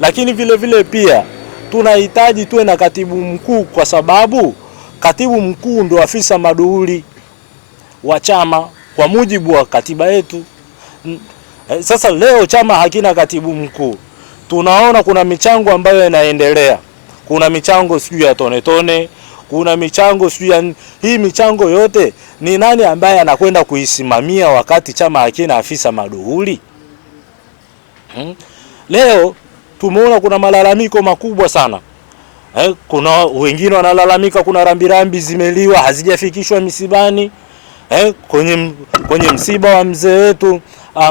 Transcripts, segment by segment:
Lakini vile vile pia tunahitaji tuwe na katibu mkuu, kwa sababu katibu mkuu ndio afisa maduhuli wa chama kwa mujibu wa katiba yetu. Sasa leo chama hakina katibu mkuu. Tunaona kuna michango ambayo inaendelea. Kuna michango sijui ya tone tone, kuna michango sijui ya hii michango yote ni nani ambaye anakwenda kuisimamia wakati chama hakina afisa maduhuli? Leo tumeona kuna malalamiko makubwa sana. Kuna wengine wanalalamika kuna rambirambi zimeliwa hazijafikishwa misibani. Kwenye msiba wa mzee wetu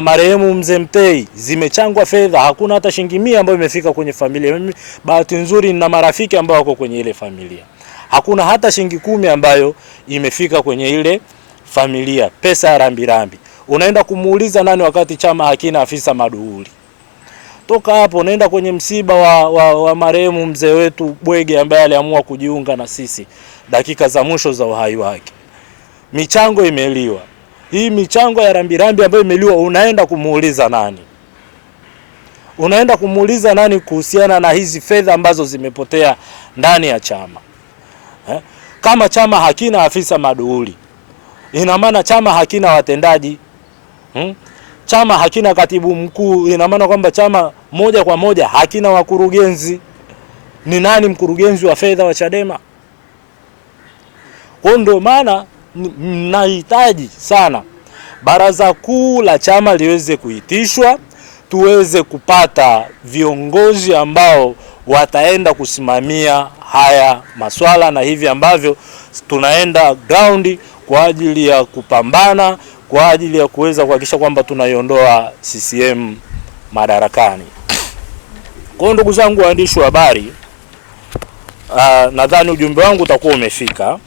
marehemu mzee Mtei zimechangwa fedha, hakuna hata shilingi 100 ambayo imefika kwenye familia. Mimi bahati nzuri na marafiki ambao wako kwenye ile familia. Hakuna hata shilingi 10 ambayo imefika kwenye ile familia, pesa ya rambirambi. Unaenda kumuuliza nani wakati chama hakina afisa maduhuli? Toka hapo unaenda kwenye msiba wa marehemu mzee wetu Bwege ambaye aliamua kujiunga na sisi dakika za mwisho za uhai wake. Michango imeliwa. Hii michango ya rambirambi ambayo imeliwa unaenda kumuuliza nani? Unaenda kumuuliza nani kuhusiana na hizi fedha ambazo zimepotea ndani ya chama? Kama chama hakina afisa maduhuli, ina maana chama hakina watendaji. Chama hakina katibu mkuu, ina maana kwamba chama moja kwa moja hakina wakurugenzi. Ni nani mkurugenzi wa fedha wa Chadema? Kwa ndio maana nahitaji sana baraza kuu la chama liweze kuitishwa, tuweze kupata viongozi ambao wataenda kusimamia haya maswala, na hivi ambavyo tunaenda ground kwa ajili ya kupambana, kwa ajili ya kuweza kuhakikisha kwamba tunaiondoa CCM madarakani. Kwa ndugu zangu waandishi wa habari, nadhani ujumbe wangu utakuwa umefika.